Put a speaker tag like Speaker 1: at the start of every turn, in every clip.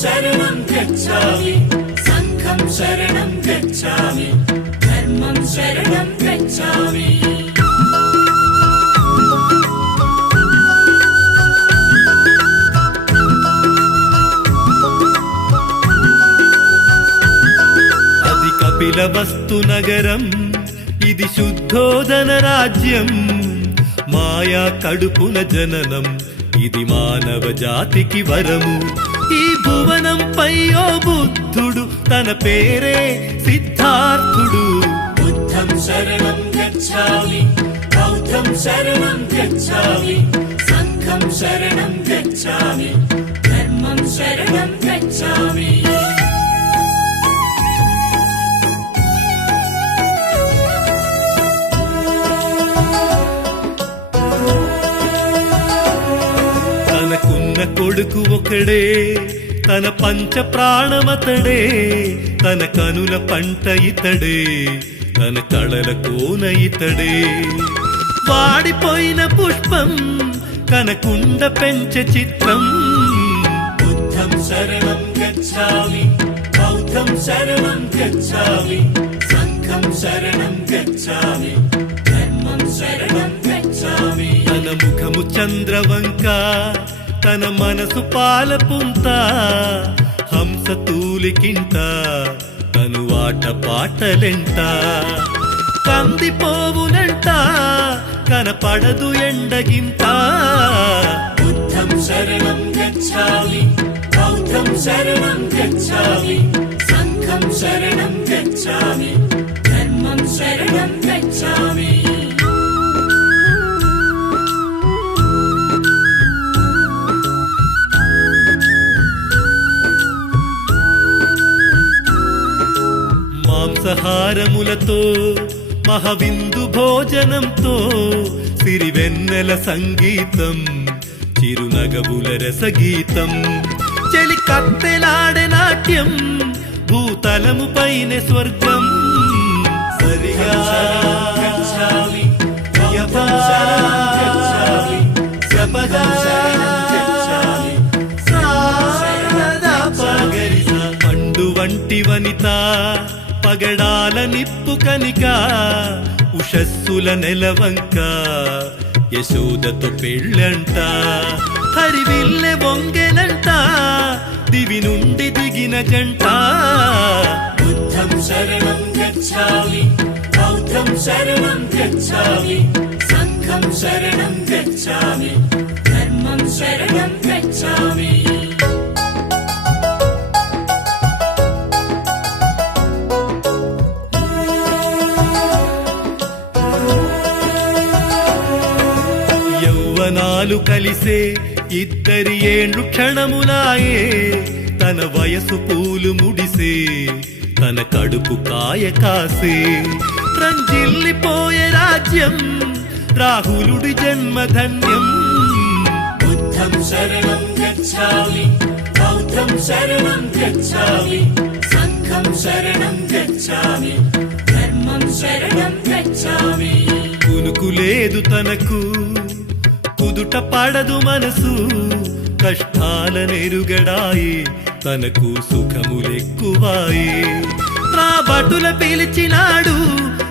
Speaker 1: శరణం గచ్చామి సంఘం శరణం గచ్చామి ధర్మం శరణం గచ్చామి
Speaker 2: అది కపిల వస్తు నగరం ఇది శుద్ధోదన రాజ్యం మాయా కడుపున జననం ఇది మానవ జాతికి వరము ఈ భువనం పై ఓ బుద్ధుడు తన పేరే సిద్ధార్థుడు.
Speaker 1: బుద్ధం శరణం గచ్చామి బౌద్ధం శరణం గచ్చామి సంఘం శరణం గచ్చామి ధర్మం శరణం
Speaker 2: గచ్చామి కొడుకు ఒకడే తన పంచ ప్రాణమతడే తన కనుల పంట ఇతడే తన కళల కోన ఇతడే. వాడిపోయిన పుష్పం కనకుండ పెంచ చిత్రం.
Speaker 1: బుద్ధం శరణం గచ్చామి బౌద్ధం శరణం గచ్చామి సంఘం శరణం గచ్చామి ధర్మం శరణం గచ్చామి.
Speaker 2: తన ముఖము చంద్రవంకా ತನ ಮನಸು ಪಾಲ ಪುಂತ ಹಂಸ తను ఆట పాటలెంట. కందిపోవునంట కనపడదు ఎండగింత.
Speaker 1: బుద్ధం శరణం గచ్చామి బౌద్ధం శరణం గచ్చామి సంఘం శరణం గచ్చామి ధర్మం శరణం గచ్చామి
Speaker 2: మాంసహారములతో మహవిందు భోజనంతో సిరివెన్నెల సంగీతం చిరునగబుల రసగీతం చెలి కత్తెలాడే నాట్యం భూతలము పైన స్వర్గం సరిగా సపదా పగడాల నిప్పు కనిక ఉషస్సుల నెలవంక యశోదతో పెళ్ళంట హరివిల్లె వంగెనంట దివి నుండి దిగిన జంట.
Speaker 1: బుద్ధం శరణం గచ్చామి బౌద్ధం శరణం గచ్చామి సంఘం శరణం గచ్చామి ధర్మం శరణం గచ్చామి.
Speaker 2: తలలు కలిసే ఇద్దరి ఏళ్ళు క్షణములాయే తన వయసు పూలు ముడిసే తన కడుపు కాయ కాసే. రంజిల్లిపోయే రాజ్యం రాహులుడి జన్మధన్యం.
Speaker 1: బుద్ధం శరణం గచ్చామి బౌద్ధం శరణం గచ్చామి సంఘం శరణం గచ్చామి ధర్మం శరణం గచ్చామి.
Speaker 2: కునుకు లేదు తనకు ముందుట పడదు మనసు. కష్టాల నెరుగడాయి తనకు సుఖములెక్కువాయి. రాబటుల పిలిచినాడు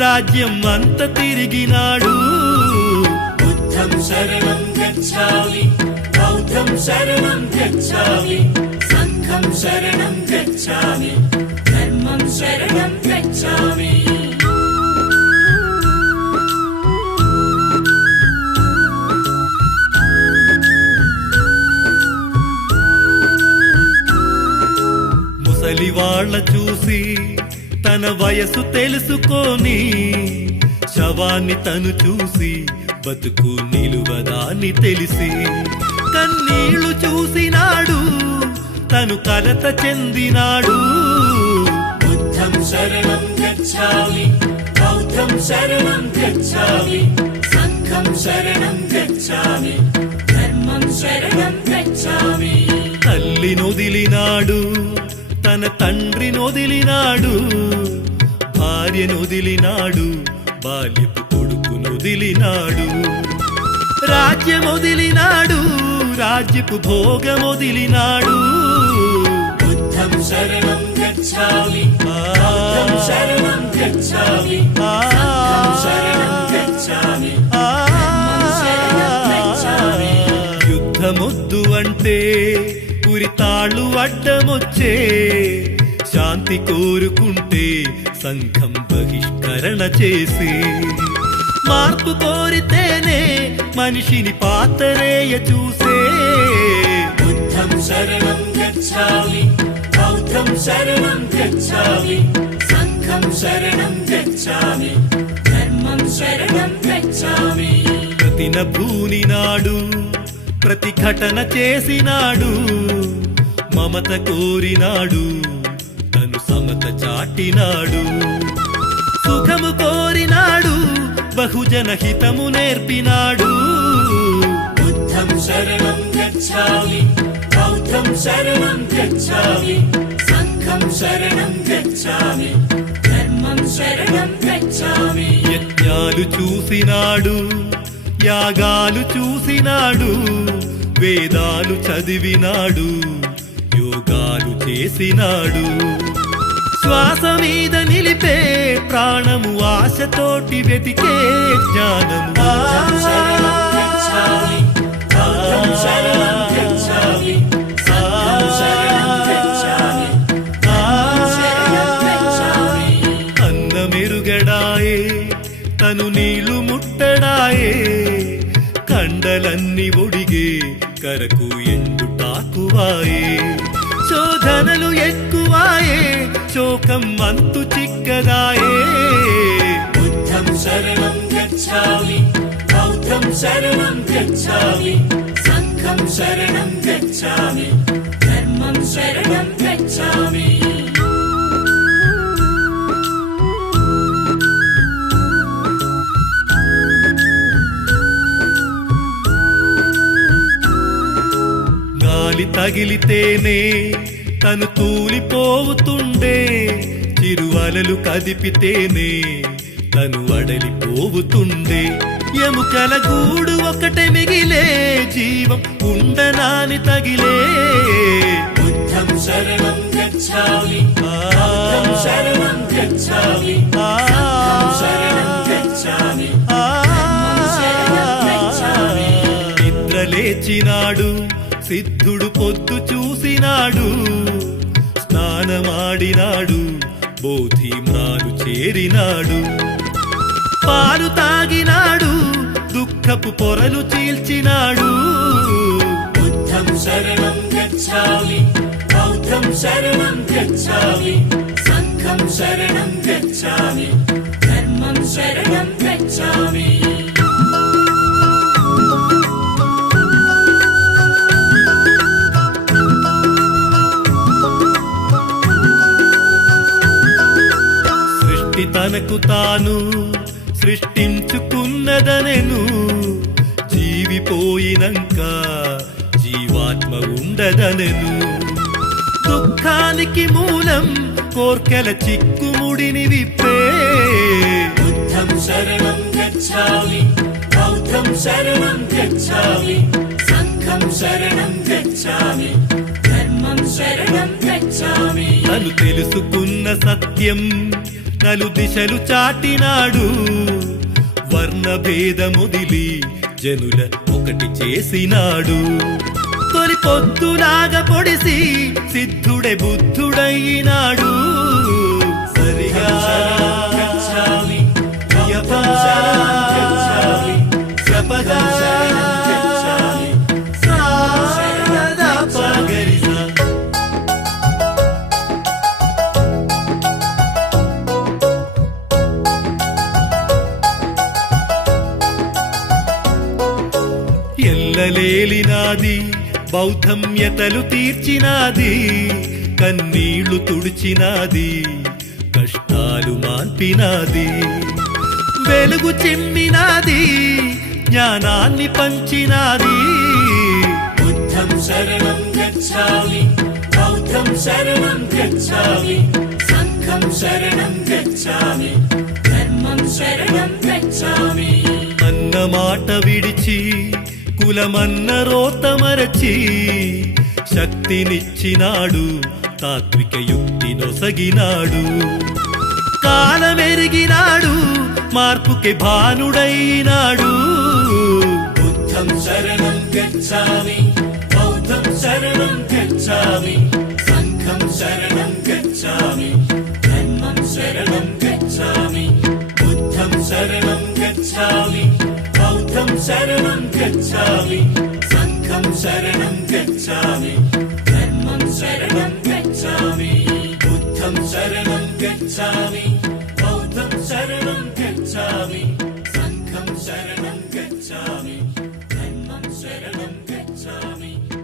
Speaker 2: రాజ్యం అంత తిరిగినాడు.
Speaker 1: ధర్మం శరణం
Speaker 2: గచ్చామి. ముసలివాళ్ళ చూసి తన వయసు తెలుసుకొని శవాన్ని తను చూసి బతుకు నిలువదాన్ని తెలిసి కన్నీళ్ళు చూసినాడు తను కలత చెందినాడు.
Speaker 1: బుద్ధం శరణం గచ్చామి బౌద్ధం శరణం గచ్చామి సంఘం శరణం గచ్చామి ధర్మం శరణం
Speaker 2: గచ్చామి. తల్లినొదిలినాడు తన తండ్రి నొదిలినాడు భార్య నొదిలినాడు బాల్యపు కొడుకు నొదిలినాడు. రాజ్యం వదిలినాడు రాజ్యపు భోగం వదిలినాడు.
Speaker 1: శరణం గచ్చామి శరణం గచ్చామి
Speaker 2: శరణం గచ్చామి. తాళ్ళు అడ్డమొచ్చే శాంతి కోరుకుంటే సంఘం బహిష్కరణ చేసి. మార్పు కోరితేనే మనిషిని పాతరేయ చూసే.
Speaker 1: బుద్ధం శరణం గచ్చామి బౌద్ధం శరణం గచ్చామి సంఘం శరణం గచ్చామి ధర్మం శరణం గచ్చామి.
Speaker 2: ప్రతిన భూని నాడు ప్రతిఘటన చేసినాడు. మమత కోరినాడు తను సమత చాటినాడు. సుఖము కోరినాడు బహుజన హితము నేర్పినాడు.
Speaker 1: బుద్ధం శరణం గచ్చామి బౌద్ధం శరణం గచ్చామి సంఘం శరణం గచ్చామి ధర్మం శరణం గచ్చామి.
Speaker 2: యజ్ఞాలు చూసినాడు యాగాలు చూసినాడు వేదాలు చదివినాడు. చేసినాడు. శ్వాస మీద నిలిపే ప్రాణము ఆశతోటి వెతికే జ్ఞానము. శోకం అంతు చిక్కదాయే
Speaker 1: बुद्धं शरणं गच्छामि बौद्धं शरणं गच्छामि सङ्घं शरणं गच्छामि धर्मं शरणं गच्छामि
Speaker 2: గాలి తగిలితేనే తను తూలిపోవుతుండే చిరువలలు కదిపితేనే తను అడలిపోవుతుండే ఎముకల గూడు ఒకటే మిగిలే జీవం ఉండనాని తగిలే. సిద్ధుడు పొద్దు చూసినాడు స్నానమాడినాడు బోధి మ్రాను చేరినాడు. పాలు తాగినాడు దుఃఖపు పొరలు చీల్చినాడు.
Speaker 1: బుద్ధం శరణం గచ్చామి బౌద్ధం శరణం గచ్చామి సంఘం శరణం గచ్చామి ధర్మం
Speaker 2: శరణం గచ్చామి తాను సృష్టించుకున్నదనెను. జీవిపోయినంక జీవాత్మ ఉండదనెను. దుఃఖానికి మూలం కోర్కెల చిక్కుముడిని విప్పే.
Speaker 1: బుద్ధం శరణం గచ్చామి బౌద్ధం శరణం గచ్చామి సంఘం శరణం గచ్చామి ధర్మం శరణం గచ్చామి.
Speaker 2: తను తెలుసుకున్న సత్యం నలు దిశలు చాటినాడు. వర్ణభేదముదిలి జనుల ఒకటి చేసినాడు. తొలి పొద్దులాగా పొడిసి సిద్ధుడే బుద్ధుడయ్యినాడు సరిగా జపదా కలలేలినాది బౌద్ధమ్యతలు తీర్చినాది కన్నీళ్ళు తుడిచినాది కష్టాలు మాల్పినాది వెలుగు చిమ్మినాది జ్ఞానాన్ని పంచినాది.
Speaker 1: బుద్ధం శరణం గచ్చామి బౌద్ధం శరణం గచ్చామి సంఘం శరణం గచ్చామి ధర్మం శరణం గచ్చామి.
Speaker 2: అన్న మాట విడిచి కులమన్న రోతమరచి శక్తినిచ్చినాడు తాత్విక యుక్తి నొసగినాడు. కాలమెరిగినాడు మార్పుకి భానుడైనాడు.
Speaker 1: బుద్ధం శరణం గచ్చామి బౌద్ధం శరణం గచ్చామి సంఘం శరణం గచ్చామి ధర్మం శరణం గచ్చామి బుద్ధం శరణం గచ్చామి. സംഘം ശരണം ഗച്ഛാമി. സംഘം ശരണം ഗച്ഛാമി. ധർമ്മം ശരണം ഗച്ഛാമി. ബുദ്ധം ശരണം ഗച്ഛാമി.